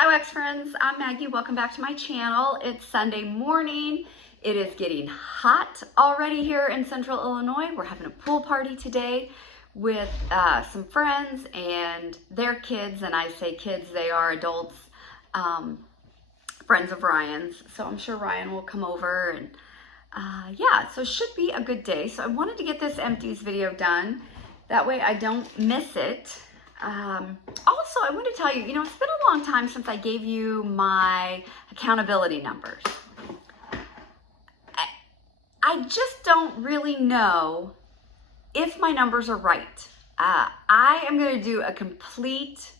Hi Wax friends, I'm Maggie. Welcome back to my channel. It's Sunday morning. It is getting hot already here in Central Illinois. We're having a pool party today with some friends and their kids, and I say kids, they are adults, friends of Ryan's. So I'm sure Ryan will come over and yeah, so it should be a good day. So I wanted to get this Empties video done. That way I don't miss it. Also, I want to tell you, it's been a long time since I gave you my accountability numbers. I just don't really know if my numbers are right. I am going to do a complete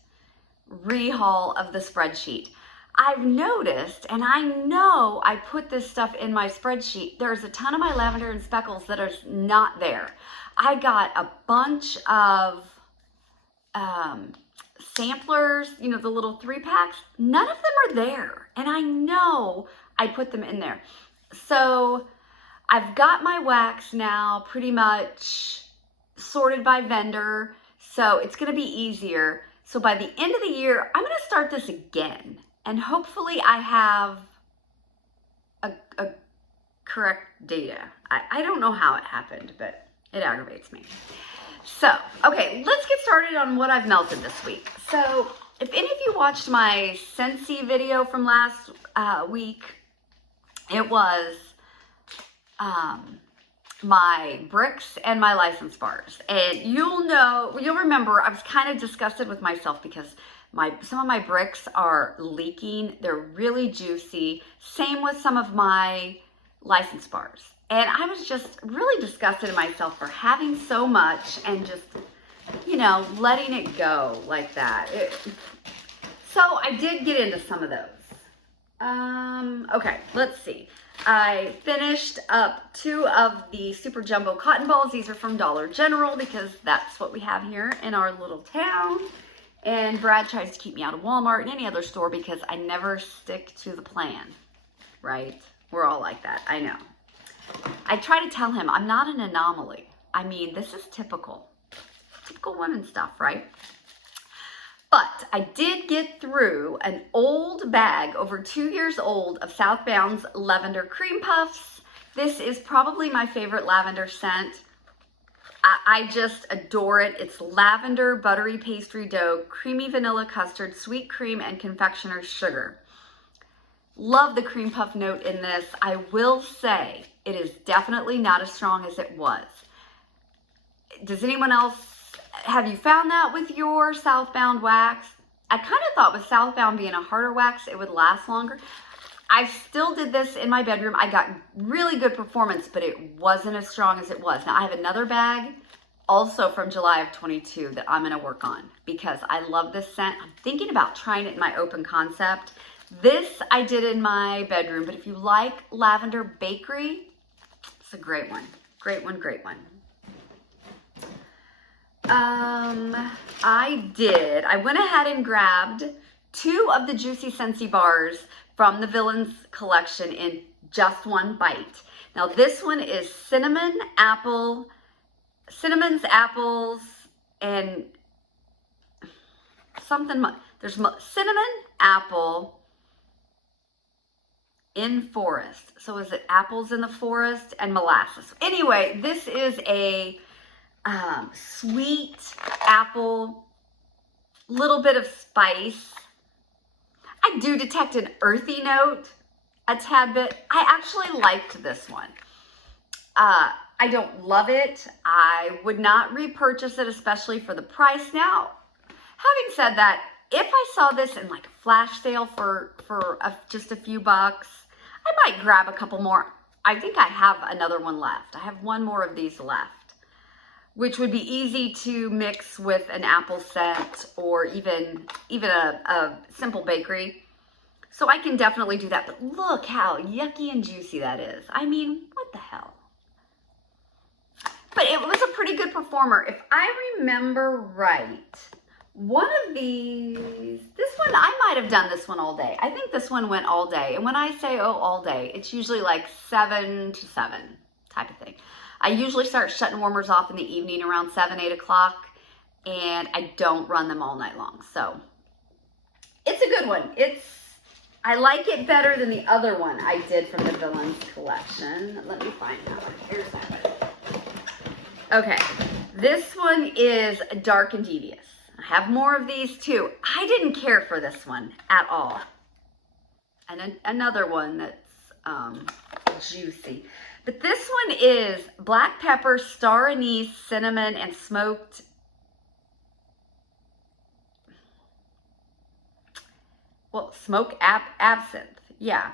rehaul of the spreadsheet. I've noticed, and I know I put this stuff in my spreadsheet, there's a ton of my lavender and speckles that are not there. I got a bunch of samplers, the little 3-packs, none of them are there. And I know I put them in there. So I've got my wax now pretty much sorted by vendor. So it's going to be easier. So by the end of the year, I'm going to start this again. And hopefully I have a correct data. I don't know how it happened, but it aggravates me. So, okay, let's get started on what I've melted this week. So, if any of you watched my Scentsy video from last week, it was my bricks and my license bars. And you'll remember I was kind of disgusted with myself because some of my bricks are leaking. They're really juicy. Same with some of my license bars. And I was just really disgusted in myself for having so much and just, letting it go like that. So I did get into some of those. Okay, let's see. I finished up 2 of the super jumbo cotton balls. These are from Dollar General because that's what we have here in our little town. And Brad tries to keep me out of Walmart and any other store because I never stick to the plan, right? We're all like that, I know. I try to tell him I'm not an anomaly. I mean, this is typical women stuff, right? But I did get through an old bag, over 2 years old, of Southbound's Lavender Cream Puffs. This is probably my favorite lavender scent. I just adore it. It's lavender, buttery pastry dough, creamy vanilla custard, sweet cream, and confectioner's sugar. Love the cream puff note in this. I will say it is definitely not as strong as it was. Does anyone else, have you found that with your Southbound wax? I kind of thought with Southbound being a harder wax, it would last longer. I still did this in my bedroom. I got really good performance, but it wasn't as strong as it was. Now I have another bag also from July of 22 that I'm going to work on because I love this scent. I'm thinking about trying it in my open concept. This I did in my bedroom, but if you like lavender bakery, it's a great one. Great one, great one. I went ahead and grabbed 2 of the Juicy Scentsy bars from the Villains collection in just one bite. Now this one is cinnamons, apples, and something. There's cinnamon, apple, in forest. So is it apples in the forest and molasses? Anyway, this is a sweet apple, little bit of spice. I do detect an earthy note a tad bit. I actually liked this one. I don't love it. I would not repurchase it, especially for the price. Now, having said that, if I saw this in like a flash sale for just a few bucks, I might grab a couple more. I think I have another one left. I have 1 more of these left, which would be easy to mix with an apple scent or even a simple bakery. So I can definitely do that. But look how yucky and juicy that is. I mean, what the hell? But it was a pretty good performer. If I remember right, one of these, this one, I might have done this one all day. I think this one went all day. And when I say, all day, it's usually like 7 to 7 type of thing. I usually start shutting warmers off in the evening around 7, 8 o'clock, and I don't run them all night long. So it's a good one. I like it better than the other one I did from the Villains collection. Let me find that one. Here's that one. Okay, this one is Dark and Devious. I have more of these too. I didn't care for this one at all. And another one that's juicy. But this one is black pepper, star anise, cinnamon, and smoked. Well, smoked absinthe. Yeah.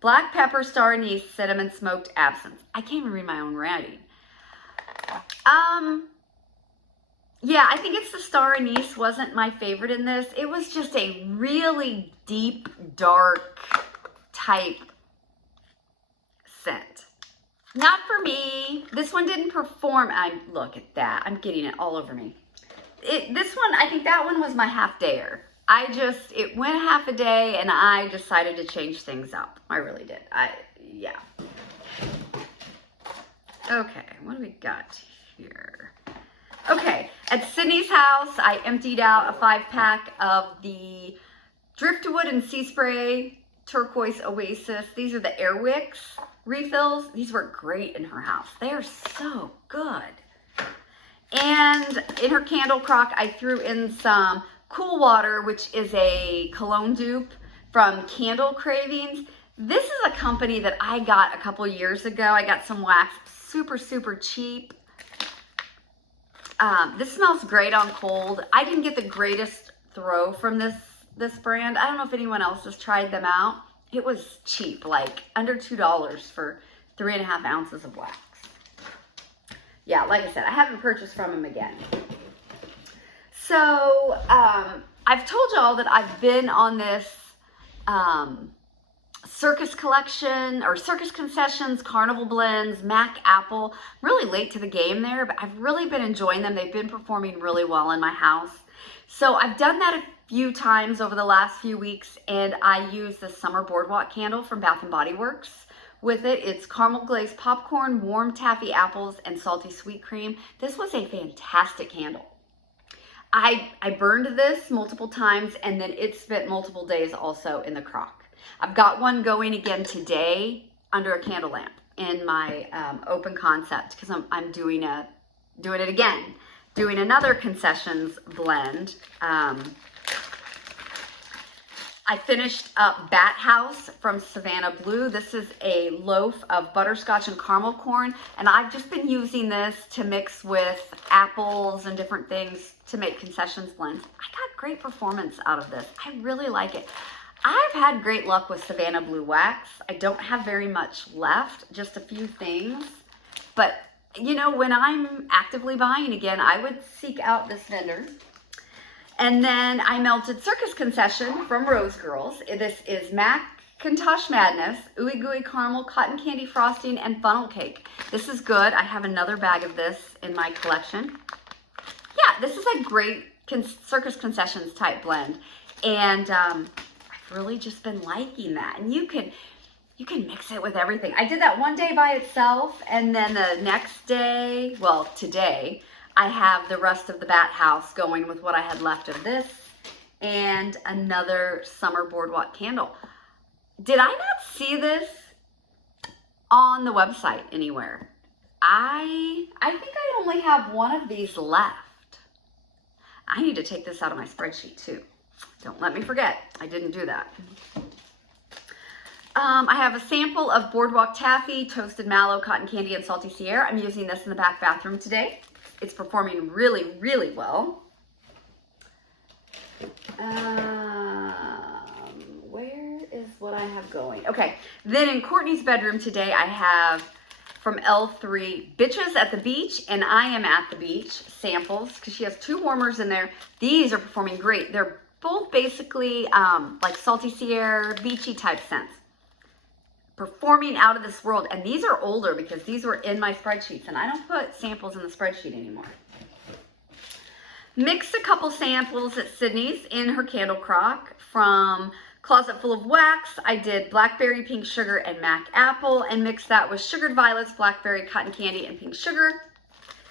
Black pepper, star anise, cinnamon, smoked absinthe. I can't even read my own writing. Yeah, I think it's the star anise wasn't my favorite in this. It was just a really deep, dark type scent. Not for me. This one didn't perform. Look at that. I'm getting it all over me. This one, I think that one was my half dayer. It went half a day and I decided to change things up. I really did. Yeah. Okay, what do we got here? Okay, at Sydney's house, I emptied out a 5-pack of the Driftwood and Sea Spray Turquoise Oasis. These are the Airwicks refills. These work great in her house. They are so good. And in her candle crock, I threw in some Cool Water, which is a cologne dupe from Candle Cravings. This is a company that I got a couple years ago. I got some wax super, super cheap. This smells great on cold. I didn't get the greatest throw from this brand. I don't know if anyone else has tried them out. It was cheap, like under $2 for 3.5 ounces of wax. Yeah, like I said, I haven't purchased from them again. So, I've told y'all that I've been on this Circus Collection or Circus Concessions, Carnival Blends, Mac Apple. I'm really late to the game there, but I've really been enjoying them. They've been performing really well in my house. So I've done that a few times over the last few weeks, and I use the Summer Boardwalk candle from Bath & Body Works with it. It's caramel glazed popcorn, warm taffy apples, and salty sweet cream. This was a fantastic candle. I burned this multiple times, and then it spent multiple days also in the crock. I've got one going again today under a candle lamp in my open concept because I'm doing it again, doing another Concessions blend. I finished up Bat House from Savannah Blue. This is a loaf of butterscotch and caramel corn, and I've just been using this to mix with apples and different things to make Concessions blends. I got great performance out of this. I really like it. I've had great luck with Savannah Blue wax. I don't have very much left, just a few things. But, you know, when I'm actively buying again, I would seek out this vendor. And then I melted Circus Concession from Rose Girls. This is Macintosh Madness, Ooey Gooey Caramel, Cotton Candy Frosting, and Funnel Cake. This is good. I have another bag of this in my collection. Yeah, this is a great Circus Concessions type blend. And I've really just been liking that. And you can mix it with everything. I did that one day by itself, and then the next day, well, today, I have the rest of the Bat House going with what I had left of this and another Summer Boardwalk candle. Did I not see this on the website anywhere? I think I only have one of these left. I need to take this out of my spreadsheet too. Don't let me forget. I didn't do that. I have a sample of Boardwalk Taffy, Toasted Mallow, Cotton Candy, and Salty Sierra. I'm using this in the back bathroom today. It's performing really, really well. Where is what I have going? Okay, then in Courtney's bedroom today, I have from L3 Bitches at the Beach and I Am at the Beach samples because she has 2 warmers in there. These are performing great. They're both basically like Salty Sierra, beachy type scents. Performing out of this world. And these are older because these were in my spreadsheets and I don't put samples in the spreadsheet anymore. Mixed a couple samples at Sydney's in her candle crock from Closet Full of Wax. I did blackberry, pink sugar, and Mac Apple and mixed that with sugared violets, blackberry, cotton candy, and pink sugar.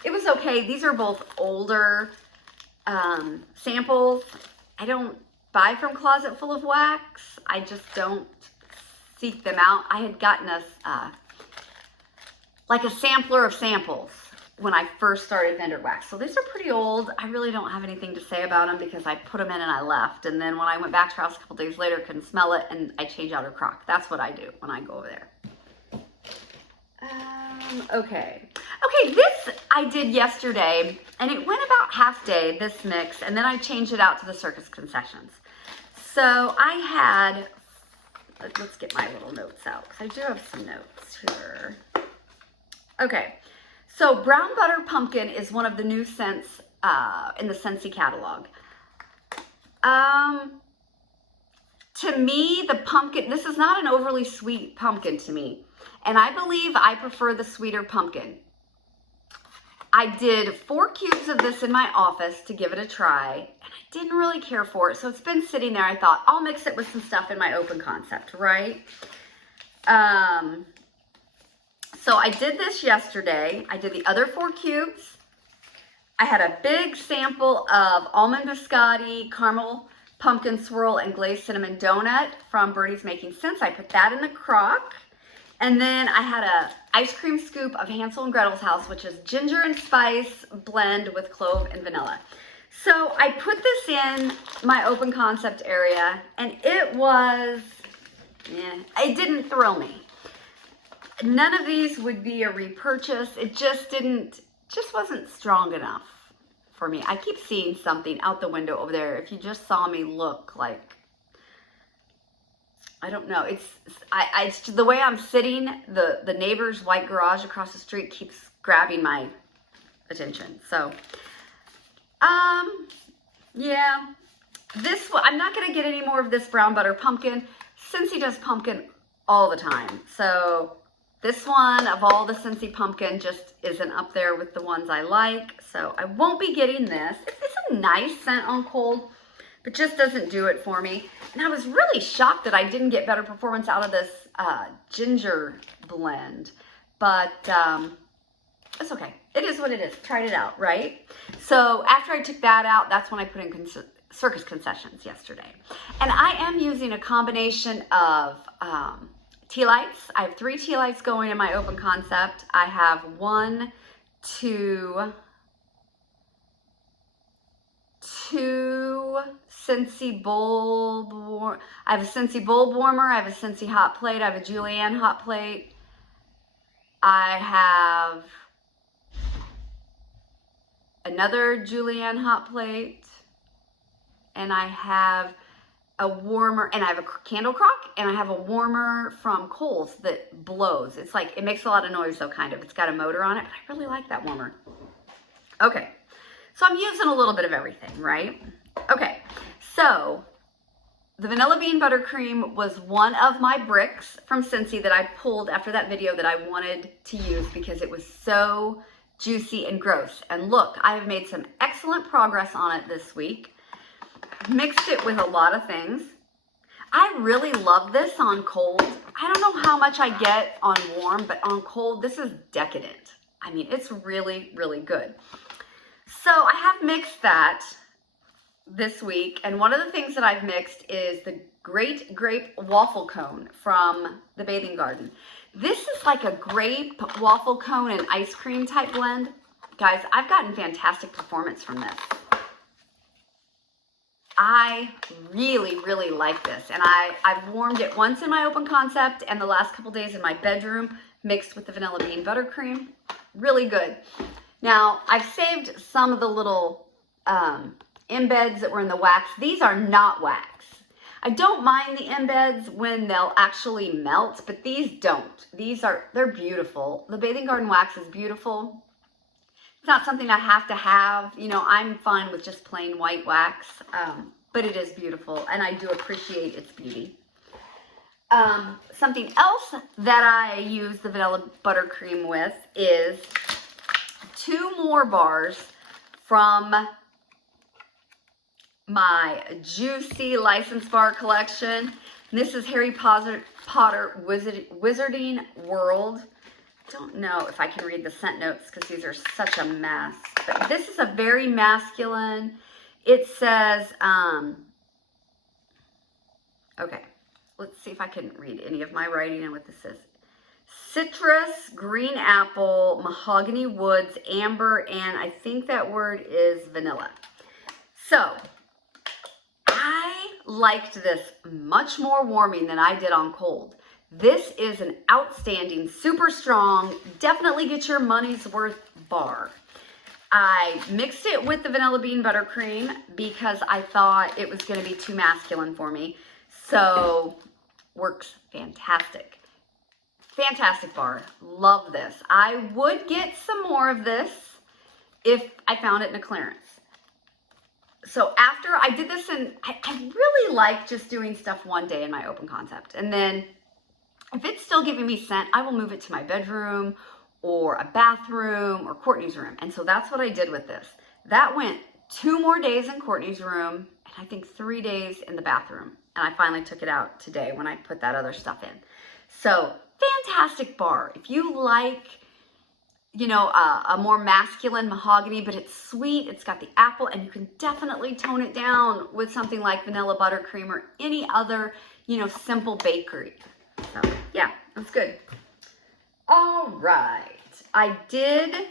It was okay. These are both older samples. I don't buy from Closet Full of Wax. I just don't seek them out. I had gotten us like a sampler of samples when I first started Vendor Wax. So these are pretty old. I really don't have anything to say about them because I put them in and I left. And then when I went back to her house a couple days later, couldn't smell it, and I changed out her crock. That's what I do when I go over there. Okay, this I did yesterday, and it went about half day, this mix, and then I changed it out to the Circus Concessions. So I had, let's get my little notes out, because I do have some notes here. Okay, so Brown Butter Pumpkin is one of the new scents in the Scentsy catalog. To me, the pumpkin, this is not an overly sweet pumpkin to me. And I believe I prefer the sweeter pumpkin. I did 4 cubes of this in my office to give it a try, and I didn't really care for it. So it's been sitting there. I thought, I'll mix it with some stuff in my open concept, right? So I did this yesterday. I did the other 4 cubes. I had a big sample of almond biscotti, caramel pumpkin swirl, and glazed cinnamon donut from Birdie's Making Sense. I put that in the crock. And then I had a ice cream scoop of Hansel and Gretel's House, which is ginger and spice blend with clove and vanilla. So I put this in my open concept area, and it was, it didn't thrill me. None of these would be a repurchase. It just wasn't strong enough for me. I keep seeing something out the window over there. If you just saw me look, like, I don't know. It's the way I'm sitting, the neighbor's white garage across the street keeps grabbing my attention. So, yeah, this one, I'm not going to get any more of this brown butter pumpkin since he does pumpkin all the time. So this one of all the Scentsy pumpkin just isn't up there with the ones I like. So I won't be getting this. It's a nice scent on cold, but just doesn't do it for me. And I was really shocked that I didn't get better performance out of this ginger blend. But it's okay. It is what it is. Tried it out, right? So after I took that out, that's when I put in Circus Concessions yesterday. And I am using a combination of tea lights. I have 3 tea lights going in my open concept. I have 1, 2 Scentsy bulb warmer. I have a Scentsy bulb warmer. I have a Scentsy hot plate. I have a Julienne hot plate. I have another Julienne hot plate. And I have a warmer, and I have a candle crock, and I have a warmer from Kohl's that blows. It's like, it makes a lot of noise though, kind of. It's got a motor on it, but I really like that warmer. Okay, so I'm using a little bit of everything, right? Okay, so the vanilla bean buttercream was one of my bricks from Scentsy that I pulled after that video that I wanted to use because it was so juicy and gross. And look, I have made some excellent progress on it this week. Mixed it with a lot of things. I really love this on cold. I don't know how much I get on warm, but on cold, this is decadent. I mean, it's really, really good. So I have mixed that this week, and one of the things that I've mixed is the Great Grape Waffle Cone from the Bathing Garden. This is like a grape waffle cone and ice cream type blend. Guys, I've gotten fantastic performance from this. I really, really like this, and I've warmed it once in my open concept and the last couple days in my bedroom mixed with the vanilla bean buttercream. Really good. Now, I've saved some of the little embeds that were in the wax. These are not wax. I don't mind the embeds when they'll actually melt, but these don't. They're beautiful. The Bathing Garden wax is beautiful. It's not something I have to have. You know, I'm fine with just plain white wax, but it is beautiful, and I do appreciate its beauty. Something else that I use the vanilla buttercream with is 2 more bars from my Juicy License Bar collection. This is Harry Potter Wizarding World. Don't know if I can read the scent notes because these are such a mess. But this is a very masculine. It says Okay, let's see if I can read any of my writing and what this is. Citrus, green apple, mahogany woods, amber, and I think that word is vanilla. So, I liked this much more warming than I did on cold. This is an outstanding, super strong, definitely get your money's worth bar. I mixed it with the vanilla bean buttercream because I thought it was going to be too masculine for me. So, works fantastic. Fantastic bar. Love this. I would get some more of this if I found it in a clearance. So after I did this, and I really like just doing stuff one day in my open concept. And then if it's still giving me scent, I will move it to my bedroom or a bathroom or Courtney's room. And so that's what I did with this. That went 2 more days in Courtney's room and I think 3 days in the bathroom. And I finally took it out today when I put that other stuff in. So fantastic bar. If you like, you know, a more masculine mahogany, but it's sweet, it's got the apple, and you can definitely tone it down with something like vanilla buttercream or any other, you know, simple bakery. So, yeah, that's good. All right. I didn't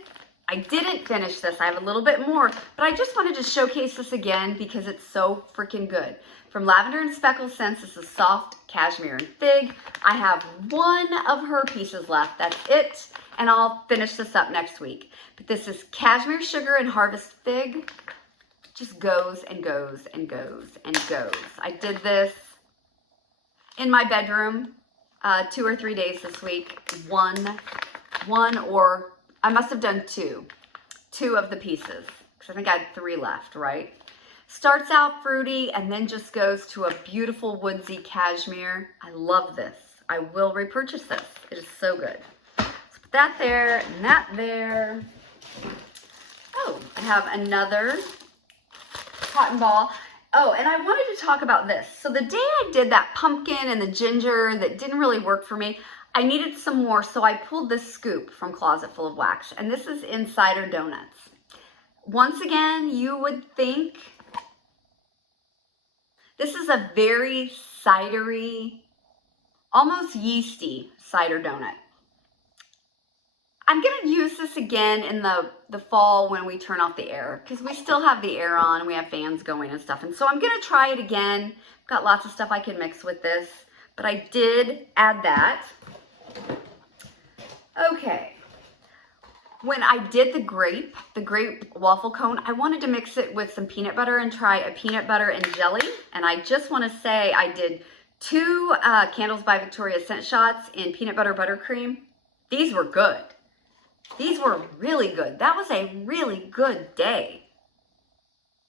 finish this. I have a little bit more, but I just wanted to showcase this again because it's so freaking good. From Lavender and Speckle Scents, this is Soft Cashmere and Fig. I have 1 of her pieces left. That's it. And I'll finish this up next week. But this is Cashmere Sugar and Harvest Fig. Just goes and goes and goes and goes. I did this in my bedroom 2 or 3 days this week. One or I must have done 2 of the pieces because I think I had 3 left, right? Starts out fruity and then just goes to a beautiful woodsy cashmere. I love this. I will repurchase this. It is so good. Let's put that there and that there. Oh, I have another cotton ball. Oh, and I wanted to talk about this. So the day I did that pumpkin and the ginger that didn't really work for me, I needed some more, so I pulled this scoop from Closet Full of Wax, and this is in cider donuts. Once again, you would think this is a very cidery, almost yeasty cider donut. I'm gonna use this again in the fall when we turn off the air, because we still have the air on, we have fans going and stuff. And so I'm gonna try it again. Got lots of stuff I can mix with this, but I did add that. Okay. When I did the grape waffle cone, I wanted to mix it with some peanut butter and try a peanut butter and jelly. And I just want to say I did 2 Candles by Victoria scent shots in peanut butter buttercream. These were good. These were really good. That was a really good day.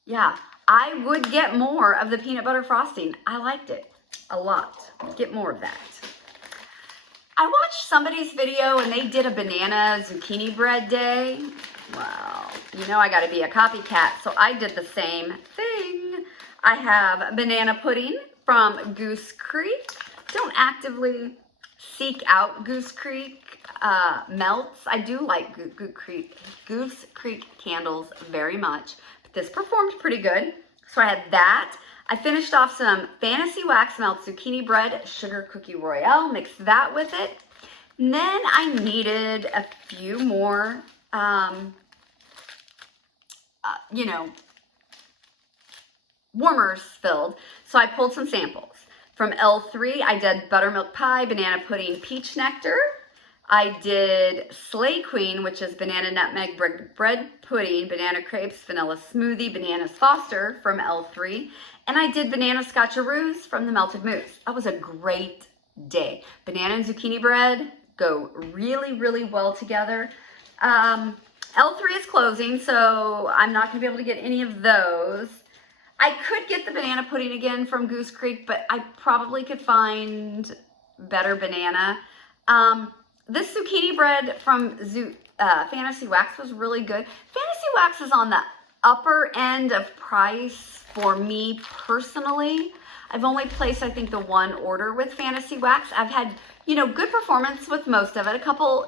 Yeah, I would get more of the peanut butter frosting. I liked it a lot. Get more of that. I watched somebody's video and they did a banana zucchini bread day. Well, you know I gotta be a copycat, so I did the same thing. I have banana pudding from Goose Creek. Don't actively seek out Goose Creek melts. I do like Goose Creek candles very much, but this performed pretty good. So I had that. I finished off some Fantasy Wax Melt Zucchini Bread Sugar Cookie Royale, mixed that with it. And then I needed a few more, you know, warmers filled. So I pulled some samples. From L3, I did Buttermilk Pie, Banana Pudding, Peach Nectar. I did Slay Queen, which is Banana Nutmeg Bread Pudding, Banana Crepes, Vanilla Smoothie, Bananas Foster from L3. And I did Banana Scotcheroos from the Melted Mousse. That was a great day. Banana and zucchini bread go really, really well together. L3 is closing, so I'm not going to be able to get any of those. I could get the banana pudding again from Goose Creek, but I probably could find better banana. This zucchini bread from Fantasy Wax was really good. Fantasy Wax is on the upper end of price for me personally. I've only placed, I think, the 1 order with Fantasy Wax. I've had, you know, good performance with most of it. A couple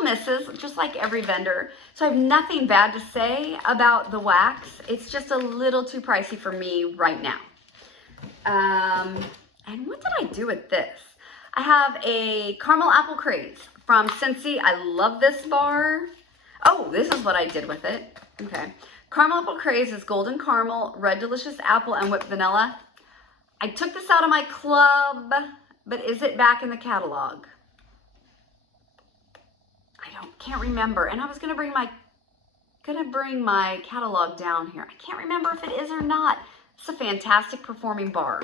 misses, just like every vendor. So I have nothing bad to say about the wax. It's just a little too pricey for me right now. I do with this? I have a caramel apple craze from Scentsy. I love this bar. Oh, this is what I did with it. Okay. Caramel apple craze is golden caramel, red delicious apple, and whipped vanilla. I took this out of my club, but is it back in the catalog? Can't remember. And I was gonna bring my catalog down here. I can't remember if it is or not. It's a fantastic performing bar.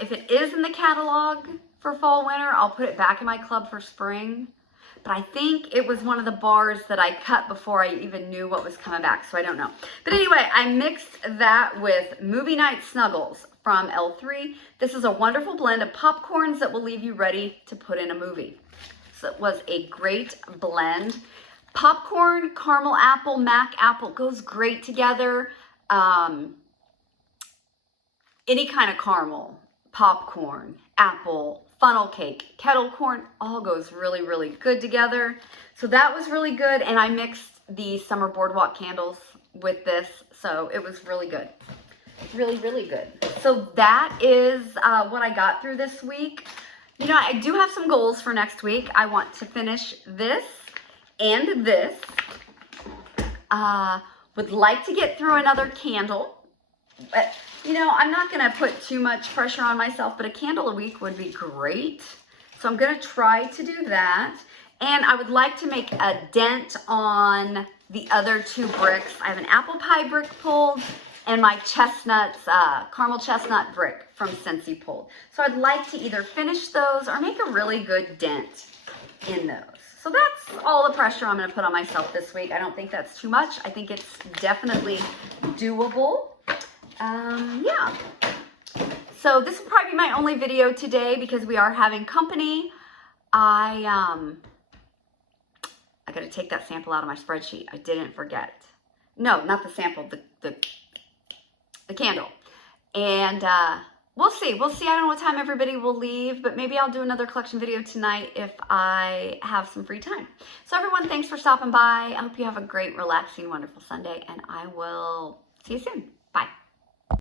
If it is in the catalog for fall winter, I'll put it back in my club for spring. But I think it was one of the bars that I cut before I even knew what was coming back, so I don't know. But anyway, I mixed that with Movie Night Snuggles from L3. This is a wonderful blend of popcorns that will leave you ready to put in a movie. So it was a great blend. Popcorn, caramel apple, mac apple goes great together. Any kind of caramel, popcorn, apple, funnel cake, kettle corn, all goes really, really good together. So that was really good. And I mixed the summer boardwalk candles with this. So it was really good. Really, really good. So that is what I got through this week. You know, I do have some goals for next week. I want to finish this and this. Would like to get through another candle. But, you know, I'm not going to put too much pressure on myself, but a candle a week would be great. So I'm going to try to do that. And I would like to make a dent on the other two bricks. I have an apple pie brick pulled and my chestnuts, caramel chestnut brick from Scentsy pulled. So I'd like to either finish those or make a really good dent in those. So that's all the pressure I'm going to put on myself this week. I don't think that's too much. I think it's definitely doable. Yeah. So this will probably be my only video today because we are having company. I got to take that sample out of my spreadsheet. I didn't forget. No, not the sample, the candle. And we'll see. We'll see. I don't know what time everybody will leave, but maybe I'll do another collection video tonight if I have some free time. So everyone, thanks for stopping by. I hope you have a great, relaxing, wonderful Sunday, and I will see you soon.